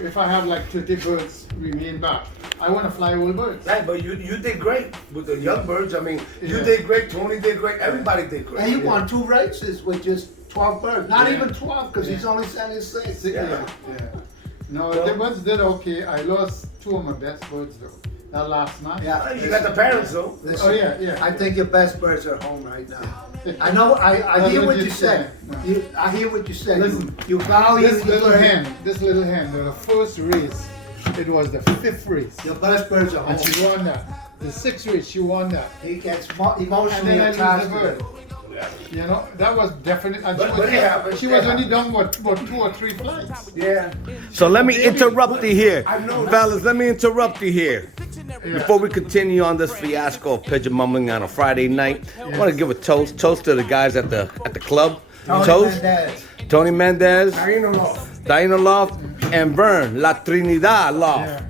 if I have like 30 birds remain back, I want to fly all birds. Right, but you did great with the young birds. I mean, you Yeah. did great. Tony did great. Everybody did great. And he won 2 races with just 12 birds. Not Yeah. even 12, because he's Yeah. only sending 6. Yeah. No, the birds did okay. I lost 2 of my best birds though. That last night. Yeah. You got the parents though. Listen, Oh, yeah. I think your best birds are home right now. I know, I That's hear what what you you said. said. I hear what you said. Listen, you value This your little bird. hen, the first race, it was the 5th race. Your best birds are home. And she won that. The 6th race, she won that. He gets And emotionally then I lose attached the to bird. it. You know, that was definitely. And But it happens. she was only done what 2 or 3 flights. Yeah. So let me interrupt you here. I know. Fellas, let me interrupt you here. Yeah. Before we continue on this fiasco of pigeon mumbling on a Friday night, I want to give a toast to the guys at the club. Toast, Tony Mendez, Taino Loft, and Vern La Trinidad Loft. Yeah.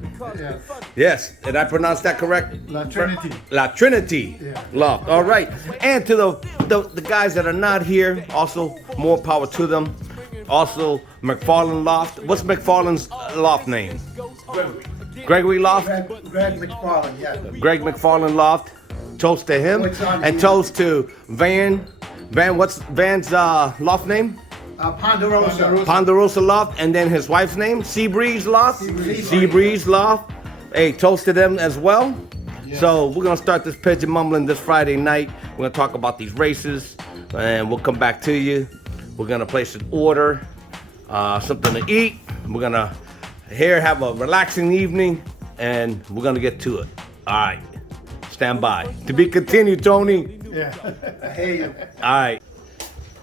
Yes, did I pronounce that correct? La Trinity. La Trinity Yeah. Loft. All right. And to the guys that are not here, also more power to them. Also McFarland Loft. What's McFarland's loft name? Gregory Loft. Greg McFarland, yeah. Greg McFarland Loft. Toast to him. What's on And you? toast to Van. What's Van's loft name? Ponderosa. Ponderosa Loft. And then his wife's name? Seabreeze Loft. Seabreeze. Seabreeze Loft. Hey, toast to them as well. So we're gonna start this pigeon mumbling this Friday night. We're gonna talk about these races, and we'll come back to you. We're gonna place an order, something to eat. We're gonna have a relaxing evening, and we're gonna get to it. All right, stand by. To be continued, Tony. Yeah. I hear you. All right.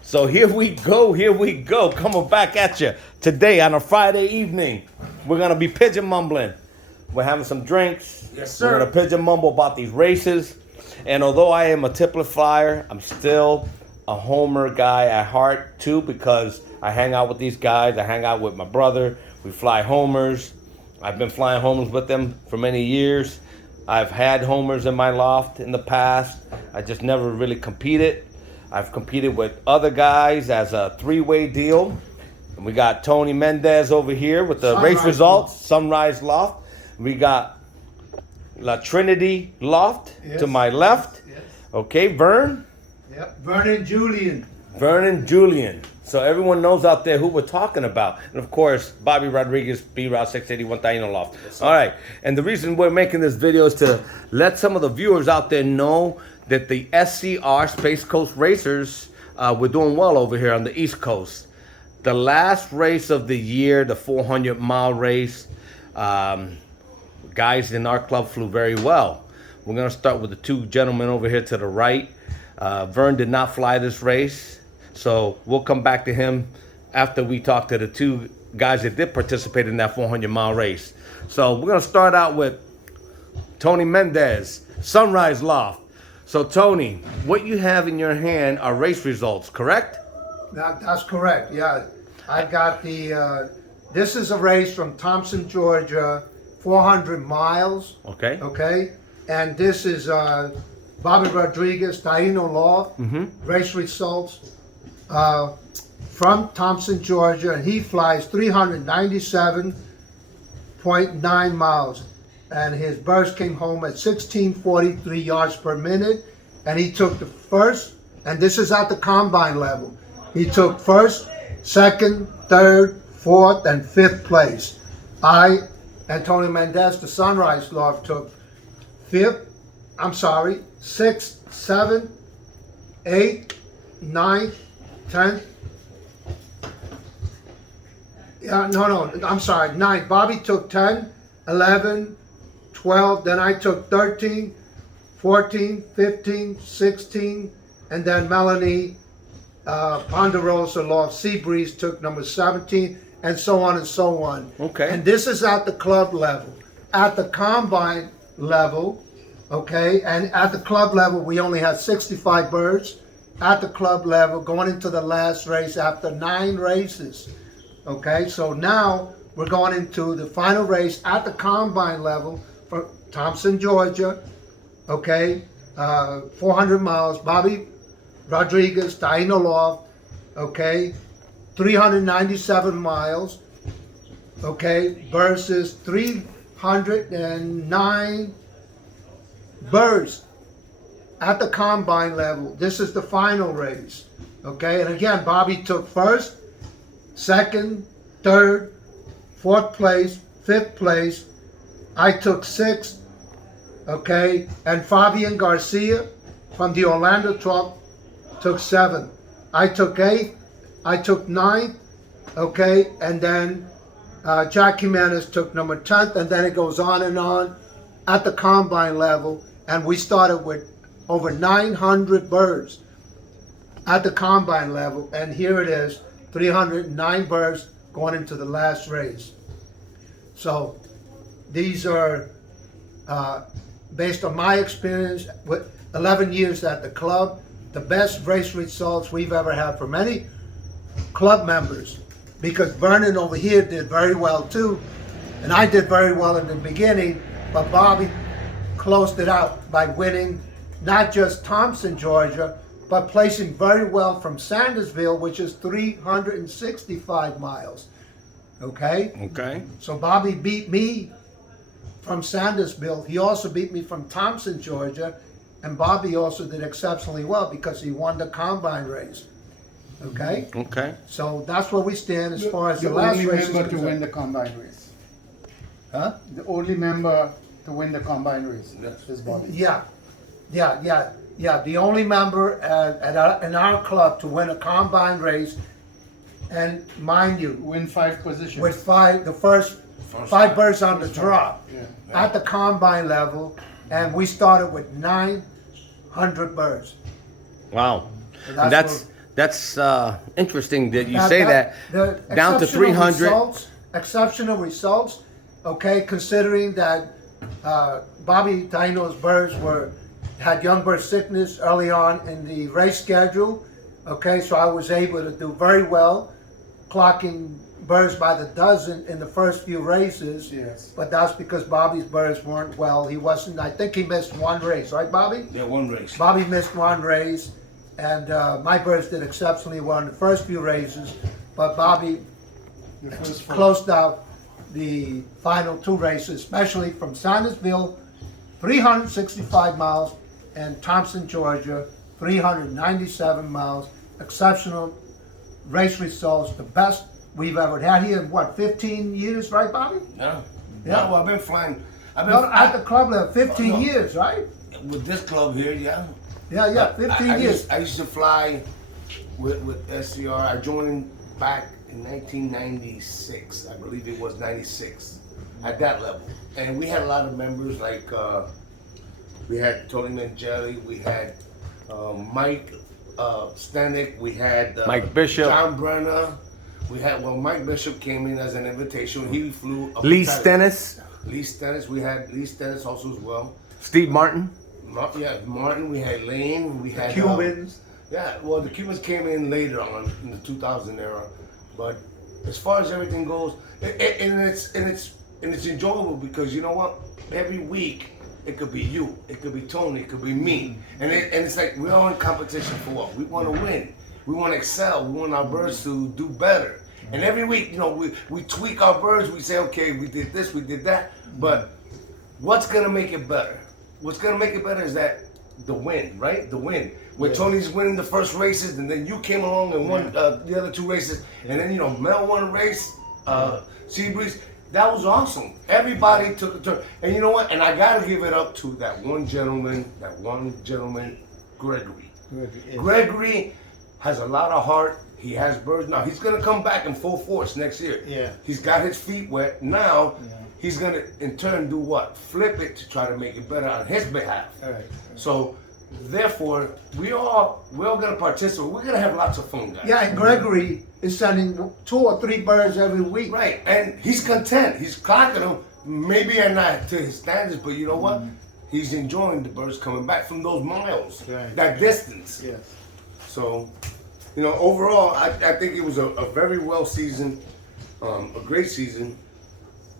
So here we go, coming back at you today on a Friday evening. We're gonna be pigeon mumbling. We're having some drinks. Yes, sir. We're gonna pigeon mumble about these races. And although I am a tiplet flyer, I'm still a homer guy at heart too, because I hang out with these guys. I hang out with my brother. We fly homers. I've been flying homers with them for many years. I've had homers in my loft in the past. I just never really competed. I've competed with other guys as a 3-way deal. And we got Tony Mendez over here with the race Sunrise results, Sunrise Loft. We got La Trinity Loft Yes. to my left. Yes. Okay, Vern. Yep. Vernon Julian. Vernon Julian. So everyone knows out there who we're talking about. And of course, Bobby Rodriguez, B-Route 681 Taino Loft. All right. And the reason we're making this video is to let some of the viewers out there know that the SCR Space Coast Racers, we're doing well over here on the East Coast. The last race of the year, the 400-mile race, guys in our club flew very well. We're going to start with the 2 gentlemen over here to the right. Vern did not fly this race, so we'll come back to him after we talk to the 2 guys that did participate in that 400-mile race. So we're going to start out with Tony Mendez, Sunrise Loft. So Tony, what you have in your hand are race results, correct? That's correct, yeah. I got the, this is a race from Thomson, Georgia, 400 miles. Okay. Okay? And this is Bobby Rodriguez, Taino Loft, race results from Thomson, Georgia, and he flies 397.9 miles. And his burst came home at 1643 yards per minute, and he took the first, and this is at the combine level. He took first, second, third, fourth, and fifth place. I, Antonio Mendez, the Sunrise Loft, took sixth, seventh, eighth, ninth, 10th. Ninth. Bobby took 10, 11, 12, then I took 13, 14, 15, 16, and then Melanie Ponderosa Loft Seabreeze took number 17, and so on and so on. Okay. And this is at the club level. At the combine level, okay, and at the club level, we only had 65 birds. At the club level, going into the last race after 9 races. Okay, so now we're going into the final race at the combine level for Thomson, Georgia. Okay, 400 miles. Bobby Rodriguez, Taino Loft. Okay, 397 miles. okay, versus 309 birds at the combine level. This is the final race, okay? And again, Bobby took first, second, third, fourth place, fifth place. I took sixth, okay? And Fabian Garcia from the Orlando truck took seventh. I took eighth, I took ninth, okay? And then Jack Jimenez took number 10th, and then it goes on at the combine level. And we started with over 900 birds at the combine level, and here it is, 309 birds going into the last race. So these are based on my experience with 11 years at the club, the best race results we've ever had from any club members, because Vernon over here did very well too, and I did very well in the beginning, but Bobby closed it out by winning not just Thomson, Georgia, but placing very well from Sandersville, which is 365 miles. Okay? Okay. So Bobby beat me from Sandersville. He also beat me from Thomson, Georgia, and Bobby also did exceptionally well because he won the combine race. Okay? Okay. So that's where we stand as far as the The last only race is member to win concerned. the combine race. Huh? The only member to win the combine race Yes. is Bobby. Yeah. The only member in our club to win a combine race, and mind you, Win 5 positions. with the first First five time. birds on the drop Yeah. at the combine level, and we started with 900 birds. Wow. So And that's interesting that you say that. the Down to exceptional 300. Exceptional results, okay, considering that Bobby Taino's birds had young bird sickness early on in the race schedule, okay, so I was able to do very well, clocking birds by the dozen in the first few races. Yes. But that's because Bobby's birds weren't well. He wasn't, I think he missed one race, right, Bobby? Yeah, one race. Bobby missed one race, and my birds did exceptionally well in the first few races, but Bobby The first 4. closed out the final 2 races, especially from Sandersville, 365 miles, and Thomson, Georgia, 397 miles. Exceptional race results, the best we've ever had here in what, 15 years, right, Bobby? Yeah. Yeah. Well, I've been flying. No, at the club level, 15 No. years, right? With this club here, yeah. Yeah, 15 I years. I used to fly with SCR. I joined back in 1996. I believe it was 96 at that level. And we had a lot of members like we had Tony Mangelli, we had Mike Stanek, we had Mike Bishop. John Brenner. We had, Mike Bishop came in as an invitation. He flew up Lee to- Stennis, Lee Stennis. We had Lee Stennis also as well. Steve Martin. Martin, we had Lane, we had Cubans. yeah, well, the Cubans came in later on in the 2000 era, but as far as everything goes, it's enjoyable because you know what? Every week it could be you, it could be Tony, it could be me, and it's like we're all in competition for what? We want to win, we want to excel, we want our birds to do better, and every week, you know, we tweak our birds. We say, okay, we did this, we did that, but what's gonna make it better? What's gonna make it better is that the win, right? The win. When Tony's winning the first races, and then you came along and won the other 2 races, and then Mel won a race, Seabreeze. That was awesome. Everybody took a turn, and you know what? And I gotta give it up to that one gentleman, Gregory. Gregory has a lot of heart. He has birds now. He's gonna come back in full force next year. Yeah. He's got his feet wet now. He's gonna in turn do what? Flip it to try to make it better on his behalf. All right. So therefore, we're all gonna participate. We're gonna have lots of fun, guys. Yeah, and Gregory is sending 2 or 3 birds every week. Right, and he's content. He's clocking them. Maybe not to his standards, but you know what? He's enjoying the birds coming back from those miles, Right. that distance. Yes. So, overall, I think it was a very well season, a great season,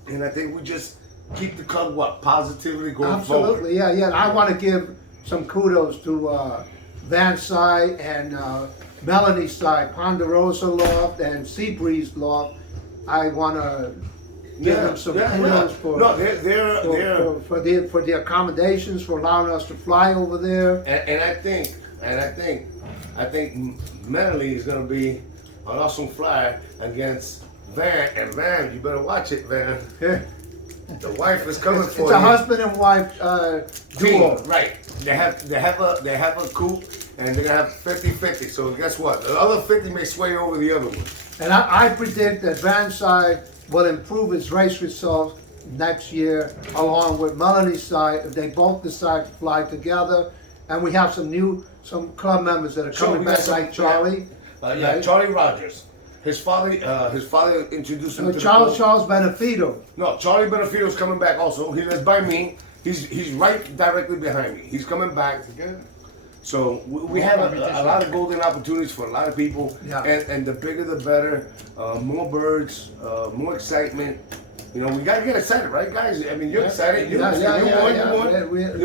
and I think we just keep the club positively going forward. Absolutely, yeah. I want to give some kudos to Van Sy and Melanie Sy, Ponderosa Loft and Seabreeze Loft. I want to give them some kudos for, No, they're for the accommodations, for allowing us to fly over there. and I think mentally he's gonna be an awesome flyer against Van. And Van, you better watch it, Van. The wife is coming It's for a you. husband and wife duo. Team, right. They have a coupe and they're gonna have 50-50. So guess what? The other 50 may sway over the other one. And I predict that Van's side will improve its race results next year, along with Melanie's side, if they both decide to fly together. And we have some club members that are Sure, coming we got back, some- like Charlie. Yeah, right? Charlie Rogers. His father introduced him to the Charles club. Benefito. No, Charlie Benefido's coming back also. He lives by me. He's right directly behind me. He's coming back. Good. So we have a lot of golden opportunities for a lot of people. Yeah. And the bigger the better. More birds, more excitement. You know, we gotta get excited, right, guys? I mean, you're excited. You won. You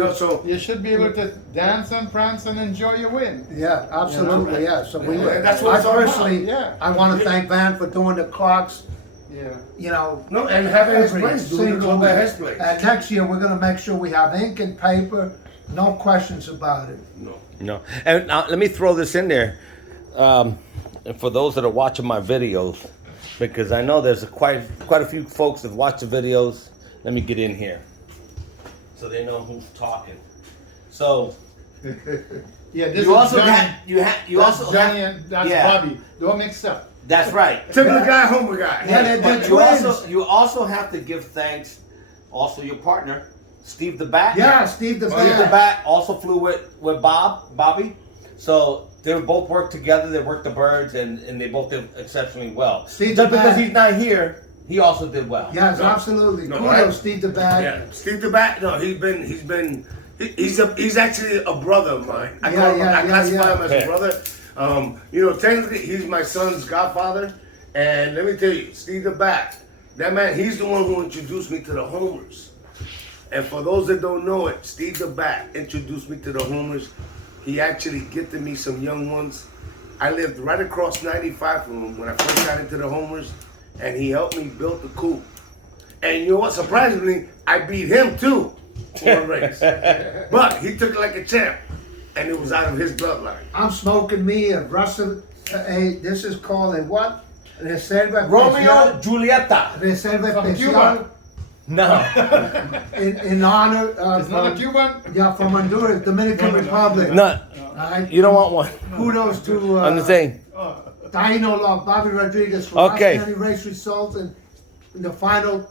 know, so You should be able to dance and prance and enjoy your win. Yeah, absolutely, yeah. So Yeah, that's what I it's all about. personally, Yeah. I want to thank Van for doing the clocks, Yeah. you know. no, and having his every place, doing the single club at week. his place. And next year, we're gonna make sure we have ink and paper, no questions about it. No. No, and let me throw this in there, for those that are watching my videos, because I know there's quite a few folks that watch the videos. Let me get in here, so they know who's talking. So Yeah, this you is also Johnny. you That's also Johnny have, and that's yeah. Bobby. Don't mix up. That's right. Typical guy, homer guy. Yeah, they're But twins. you also have to give thanks, also your partner, Steve the Bat. Yeah, Steve the Steve the Bat. Bat also flew with Bobby. So they both worked together. They worked the birds, and they both did exceptionally well. Steve Just the because Bat. he's not here, he also did well. Yes, No. absolutely. No, Kudos, right? Steve the Bat. Yeah, Steve the Bat. No, he's actually a brother of mine. I classify him as Yeah. a brother. You know, technically he's my son's godfather. And let me tell you, Steve the Bat, that man, he's the one who introduced me to the homers. And for those that don't know it, Steve the Bat introduced me to the homers. He actually gifted me some young ones. I lived right across 95 from him when I first got into the homers, and he helped me build the coop. And you know what? Surprisingly, I beat him too for a race. But he took it like a champ, and it was out of his bloodline. I'm smoking me a Russell, this is called a what? Reserva Romeo Especial. Julieta. Reserva From Especial. Cuba. No. In honor of, It's not a Cuban. yeah, from Honduras, Dominican Republic. No. All right. You don't want one. Kudos to I'm the same. Taino Law, Bobby Rodriguez for Okay. outstanding race results in the final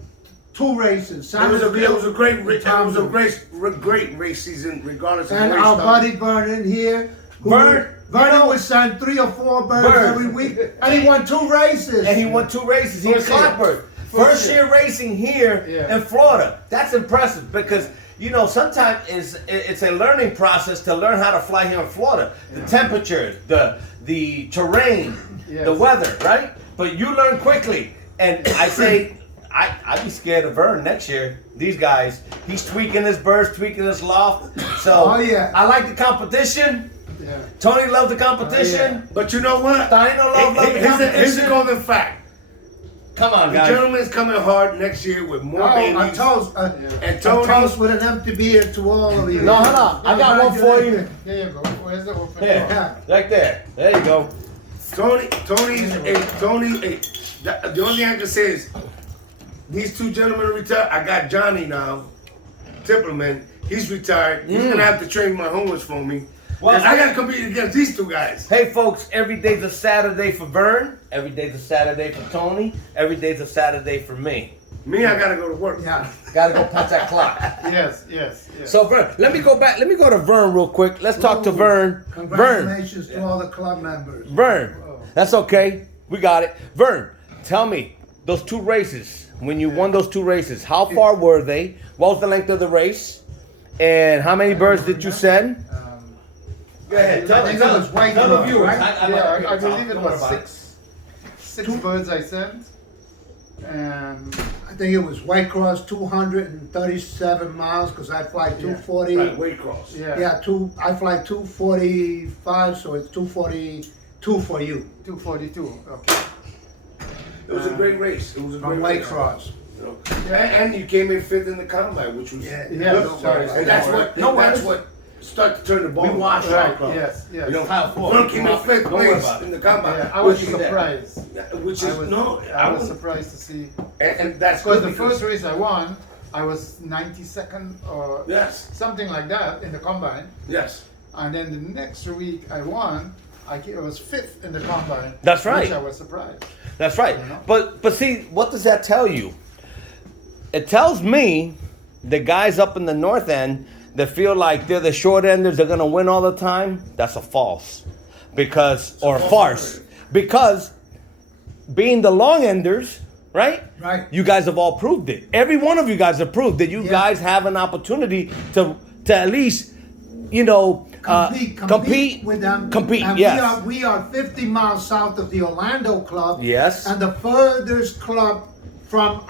two races. It was a great Thomson. race season, regardless of And where he our started. buddy Vernon here. who- Vern, Vernon would send 3 or 4 birds Vern. every week, and he won 2 races. And he won 2 races. He was First year. Clockbird. First year racing here Yeah. in Florida. That's impressive because you know sometimes it's a learning process to learn how to fly here in Florida. The temperature, the terrain, Yes. the weather, right? But you learn quickly. And I say I'd be scared of Vern next year. These guys, he's tweaking his birds, tweaking his loft. So Oh, yeah. I like the competition. Yeah. Tony loved the competition. But you know what? Dino loved the Here's the competition. golden fact. Come on, The guys. gentleman's coming hard next year with more Oh, babies. a toast. And A Tony, toast with an empty beer to all of you. No, hold on. I got one for you. Here you go. Where's the open Here, Yeah. right there. There you go. Tony, the only thing I can say is these 2 gentlemen are retired. I got Johnny now, Tipplerman. He's retired. He's gonna have to train my homers for me. Well, Well, I gotta compete against these 2 guys. Hey, folks, every day's a Saturday for Vern. Every day's a Saturday for Tony. Every day's a Saturday for me. Me, I gotta go to work. Yeah. Gotta go punch that clock. Yes. So, Vern, let me go back. Let me go to Vern real quick. Let's talk to Vern. Vern. Congratulations to all the club members. Vern. That's okay. We got it. Vern, tell me, those 2 races, when you won those 2 races, how far were they? What was the length of the race? And how many birds did you send? Go ahead. I think it was white tell the birds, viewers. right? I believe it Don't worry was about six birds I sent, and I think it was White Cross 237 miles because I fly 240. Right, weight cross. Yeah, I fly 245, so it's 242 for you 242. Okay. It was a great race. It was a great from White race. Cross. You know? And you came in fifth in the combine, which was Yeah, good. sorry. And that's what started to turn the ball. We watched Right, our club. yes, yes. You know, Top four. Vern came in fifth Don't worry place about it. in the combine. Yeah, I was which, surprised. which is I was surprised to see. and that's Because good the first race I won, I was 92nd or Yes. something like that in the combine. Yes. And then the next week I won, I was 5th in the combine. That's right. Which I was surprised. That's right. You know? But see, what does that tell you? It tells me the guys up in the north end that feel like they're the short enders, they're gonna win all the time. That's a false, or farce, because being the long enders, right? Right. You guys have all proved it. Every one of you guys have proved that you Yeah. guys have an opportunity to at least, you know, compete with them. Compete. And Yes. we are 50 miles south of the Orlando club. Yes. And the furthest club from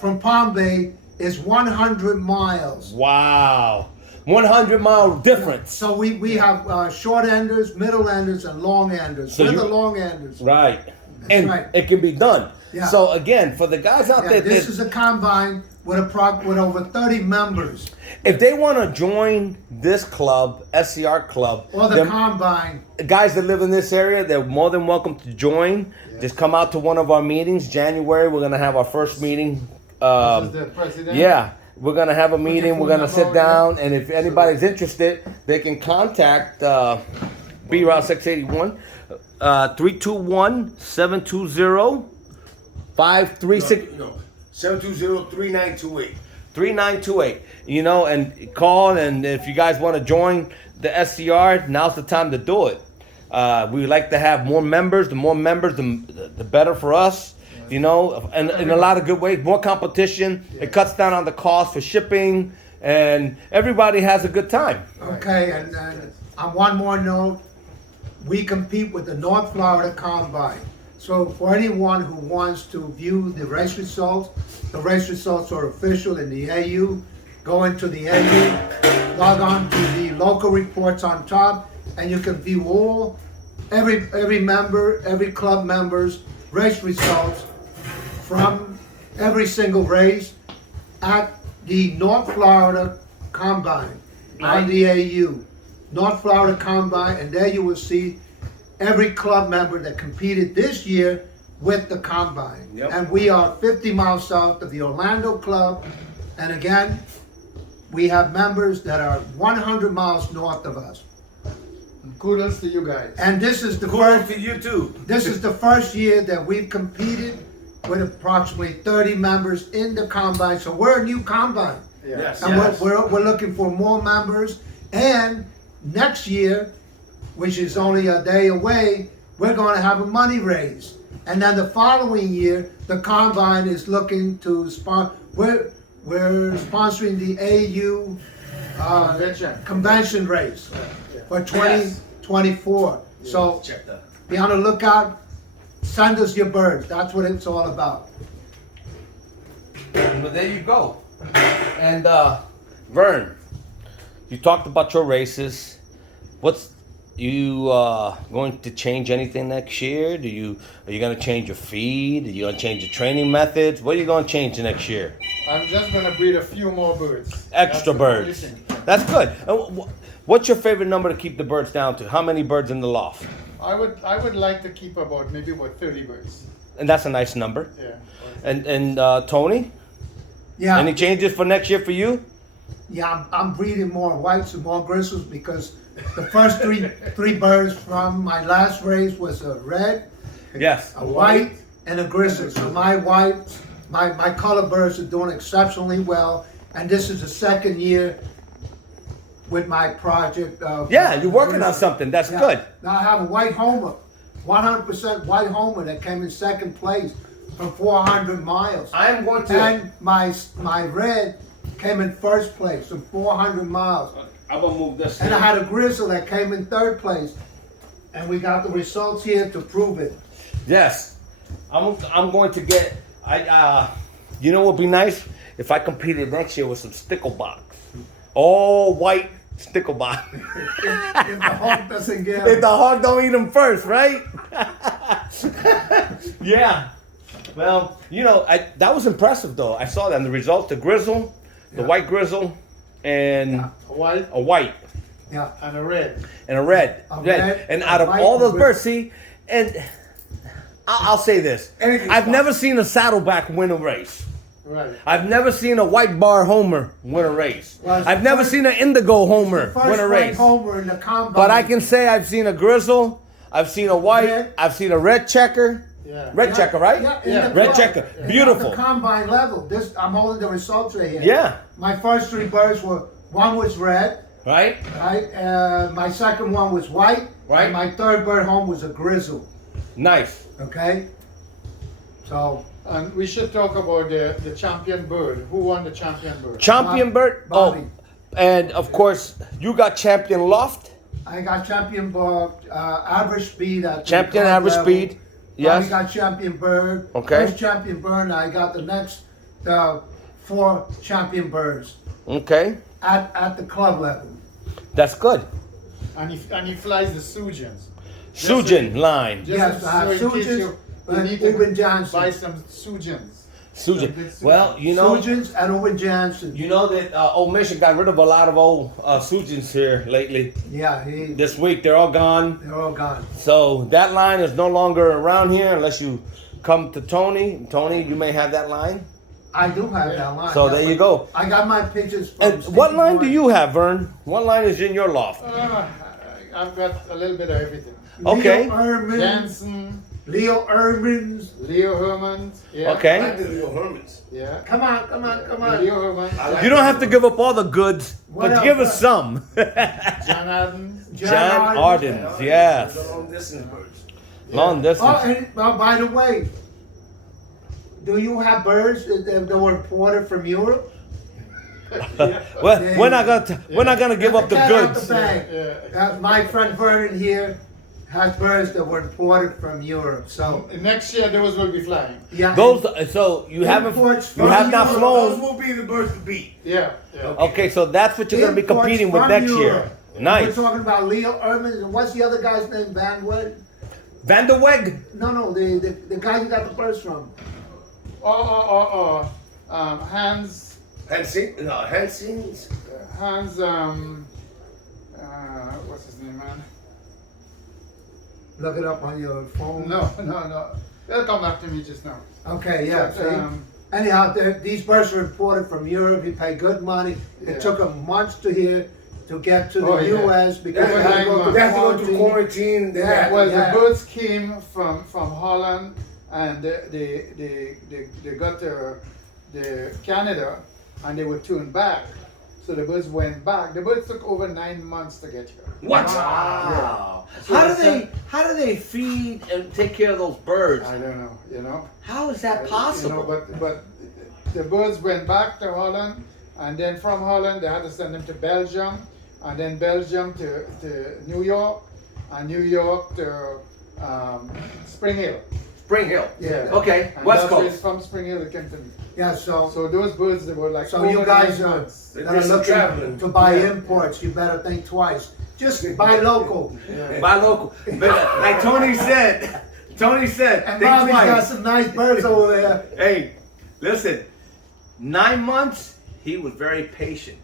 from Palm Bay is 100 miles. Wow. 100-mile difference. So we have short enders, middle enders, and long enders. So We're you- the long enders. Right. And right. it can be done. Yeah. So again, for the guys out Yeah, there, this that- is a combine with with over 30 members. if they want to join this club, SCR club, Or the they're- combine. guys that live in this area, they're more than welcome to join. Just come out to one of our meetings. January, we're gonna have our first meeting. This is the president. Yeah, we're gonna have a meeting. We're gonna phone sit number, down, and if anybody's interested, they can contact B Route 681 321-720-536. No. 720-3928. 3928, you know, and call, and if you guys want to join the SCR, now's the time to do it. We would like to have more members. The more members, the better for us, you know, and in a lot of good ways. More competition. It cuts down on the cost for shipping, and everybody has a good time. Okay, and on one more note, we compete with the North Florida Combine. So for anyone who wants to view the race results are official in the AU. Go into the AU, log on to the local reports on top, and you can view every member, every club member's race results from every single race at the North Florida Combine on the AU. North Florida Combine, and there you will see every club member that competed this year with the Combine. Yep. And we are 50 miles south of the Orlando club. And again, we have members that are 100 miles north of us. Kudos to you guys. And this is the Kudos first to you too. this is the first year that we've competed with approximately 30 members in the Combine. So we're a new Combine. Yeah. Yes. And we're looking for more members. And next year, which is only a day away, we're going to have a money raise. And then the following year, the Combine is looking to sponsor. We're sponsoring the AU convention race for 2024. So Check that. be on the lookout. Send us your birds. That's what it's all about. But there you go. And Vern, you talked about your races. What's you going to change anything next year? Are you going to change your feed? Are you going to change your training methods? What are you going to change next year? I'm just gonna breed a few more birds. Extra That's birds. the only thing. That's good. What's your favorite number to keep the birds down to? How many birds in the loft? I would like to keep maybe about 30 birds. And that's a nice number. Yeah. And Tony, Yeah. any changes for next year for you? Yeah, I'm breeding more whites and more grizzles because the first three birds from my last race was a red, Yes. a white, and a grizzle. So my color birds are doing exceptionally well, and this is the second year with my project. Yeah, you're working on something. That's Yeah. good. Now I have a white homer, 100% white homer that came in second place from 400 miles. I'm going to. And my red came in first place from 400 miles. I'm gonna move this. And I had a grizzle that came in third place. And we got the results here to prove it. Yes, I'm going to get. You know what would be nice if I competed next year with some sticklebocks, all white sticklebocks. If the hawk doesn't get If it. the hog don't eat them first, right? Yeah. Well, you know, that was impressive though. I saw that in the results. The grizzle, the white grizzle, and White a white Yeah. and a red. and a red. A red, And a out of white, all and those a birds, see, and I'll say this: Anything's I've never possible. seen a saddleback win a race. Right. I've never seen a white bar homer win a race. Well, it's I've the never first- seen an indigo homer First win a white race. homer in the combine. But I can say I've seen a grizzle, I've seen a white, Red. I've seen a red checker. Yeah. Red checker, right? Yeah, Yeah. in the Red club. checker. Yeah. Beautiful. At the combine level. This I'm holding the results right here. Yeah. My first 3 birds were, one was red, Right? right? My second one was white. Right. And my third bird home was a grizzle. Nice. Okay. So And we should talk about the champion bird. Who won the champion bird? Champion bird. Bobby. Oh, and of course, you got champion loft. I got champion bird, average speed at the Champion club average level. speed. I Yes. got champion bird. Okay. First champion bird. And I got the next 4 champion birds Okay. at the club level. That's good. And he flies the Sujans. Sujin line. Just Yes, so I have in case Sujans you and need to Uben Johnson. buy some Sujans. Sujin. Sujin. Well, you know, Sujans and Uben Johnson. you know that Old Mission got rid of a lot of old Sujins here lately. Yeah, This week they're all gone. they're all gone. So that line is no longer around here unless you come to Tony. Tony, you may have that line. I do have that line. So yeah, there you but go. I got my pictures from And what Stevie line do Boy. you have, Vern? What line is in your loft? I've got a little bit of everything. Okay. Leo Ermins, Jansen, Leo Ermins. Leo Herman. Yeah. I Okay. like the Leo Hermans. Yeah. Come on, come on, come on. Leo Herman. I like You don't have to give up all the goods, What but else? give us some. John Adams. John Ardens, yes. The long distance birds. Long Oh, distance. and by the way, do you have birds that were imported from Europe? Well, we're not gonna give up the Cat out goods. the bag. Yeah. My friend Vernon here has birds that were imported from Europe. So Next year, those will be flying. yeah, Those, so you haven't, Imports you have not from Those flown. will be the birds to beat. Yeah. Yeah. Okay, so that's what you're gonna be imports competing with from next Europe. year. We're Nice. talking about Leo Ermins and what's the other guy's name? Van what? Van der Weg. No, the guy you got the birds from. Hans, Hansins. what's his name, man? Look it up on your phone. No. They'll come back to me just now. Okay, yeah. But, See? Anyhow, these birds were imported from Europe. He paid good money. Yeah. It took them months to here to get to the Oh, yeah. U.S. because Yeah, they had to go They to have to go through quarantine. quarantine. They Yeah. have- Well, Yeah. the birds came from Holland, and they got the Canada, and they were turned back. So the birds went back. The birds took over 9 months to get here. What? Wow. How do they feed and take care of those birds? I don't know, you know. How is that possible? But the birds went back to Holland, and then from Holland they had to send them to Belgium, and then Belgium to New York, and New York to Spring Hill. Spring Hill. Yeah. Okay, And West that's where Coast. from Spring Hill they came to me. Yeah, so So those birds, they were like so you over guys 9 are months. that are They're looking traveling. to buy Yeah. imports. You better think twice. Just buy local. Yeah. Buy local. But like Tony said, And think Bobby's got twice. some nice birds over there. Hey, listen, 9 months, he was very patient.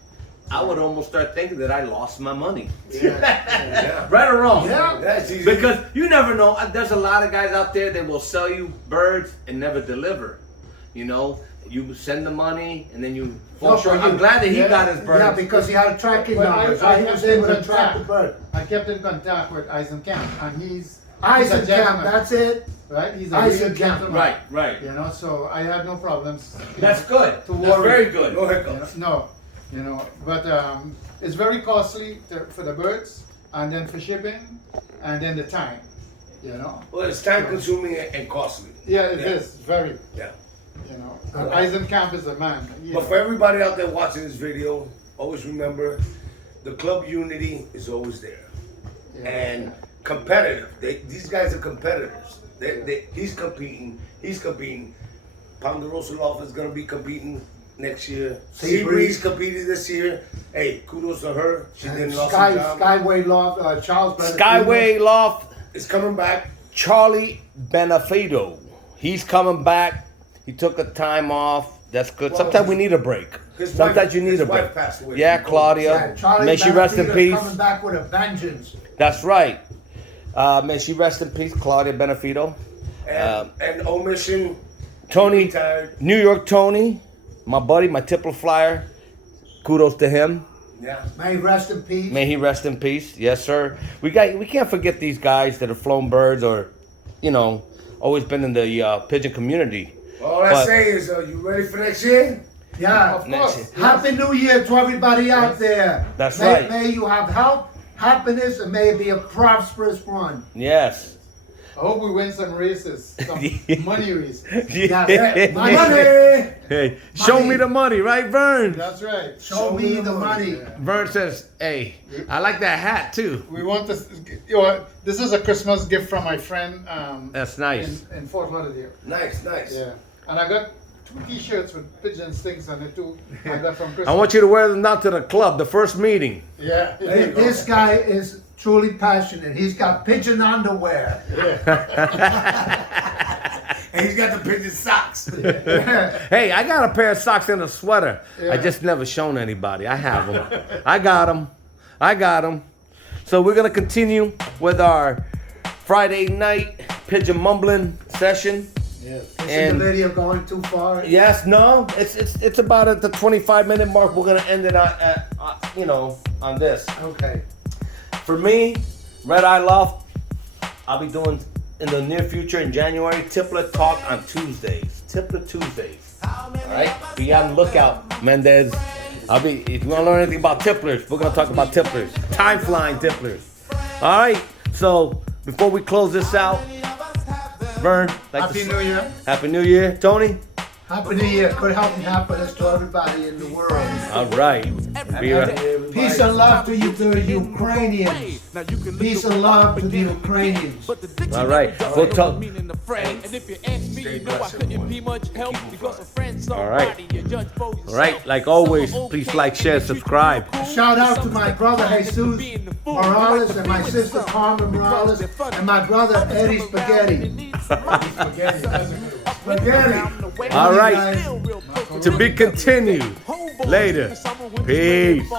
I would almost start thinking that I lost my money. Yeah. Right or wrong? Yeah. That's easy. Because you never know. There's a lot of guys out there that will sell you birds and never deliver. You know, you send the money and then you fall No, short. for you. I'm glad that he Yeah. got his birds. Yeah, because he had a tracking But number, so I he was have able to to track the bird. I kept in contact with Eisenkamp, and he's a Eisenkamp, gentleman, that's it. right? He's a real Eisenkamp. gentleman. Right. You know, so I had no problems. That's good. To That's worry. very good. No You know, hiccups. no, you know, but it's very costly for the birds, and then for shipping, and then the time. You know. Well, it's time consuming and costly. Yeah, it is very. Yeah. You know, Okay. Eisenkamp is a man. You But know. for everybody out there watching this video, always remember the club unity is always there. Yeah. And competitive. These guys are competitors. He's competing. Ponderosa Loft is going to be competing next year. Seabreeze competed this year. Hey, kudos to her. She did an awesome job. Skyway Loft, Charles Bennett. Skyway Loft, It's coming back. Charlie Benefido. He's coming back. He took a time off. That's good. Sometimes we need a break. Sometimes you need a break. Passed away. Yeah, Claudia. Charlie May she rest in Benefito's peace. coming back with a vengeance. That's right. May she rest in peace, Claudia Benefito. And Omission. Tony, Retired. New York Tony, my buddy, my Tipple flyer. Kudos to him. Yeah. May he rest in peace. May he rest in peace. Yes, sir. We can't forget these guys that have flown birds or, always been in the pigeon community. All I say is, you ready for next year? Yeah. Of Next course. year. Happy New Year to everybody out there. That's may, right. May you have health, happiness, and may it be a prosperous one. Yes. I hope we win some races, some money races. Yes. Money! Hey, show me the money, right, Vern? That's right. Show me the money. Vern says, "Hey, I like that hat too." We want this. This is a Christmas gift from my friend. That's nice. In Fort Lauderdale. Nice, nice. Yeah, and I got 2 T-shirts with pigeon stings on it too. I got from Christmas. I want you to wear them down to the club, the first meeting. Yeah. Hey, this guy is truly passionate. He's got pigeon underwear. And he's got the pigeon socks. Hey, I got a pair of socks and a sweater. I Yeah. just never shown anybody. I have them. I got them. So we're gonna continue with our Friday night pigeon mumbling session. Yes. Is And- the video going too far? Yes, no, it's about at the 25-minute mark. We're gonna end it at on this. Okay. For me, Red Eye Loft, I'll be doing in the near future in January, Tiplet Talk on Tuesdays. Tiplet Tuesdays. Alright? Be on the lookout, Mendez. If you want to learn anything about tipplers, we're gonna talk about tipplers. Time flying tipplers. Alright, so before we close this out, Vern, Happy New Year. Happy New Year. Tony? Happy New Year. Good health and happiness to everybody in the world. Alright. Be right. Peace and love to you, to the Ukrainians. Peace and love to the Ukrainians. All right. We'll talk. All right. All right. Like always, please like, share, subscribe. Shout out to my brother Jesus Morales and my sister Carmen Morales and my brother Eddie Spaghetti. Spaghetti. All right. To be continued later. Peace.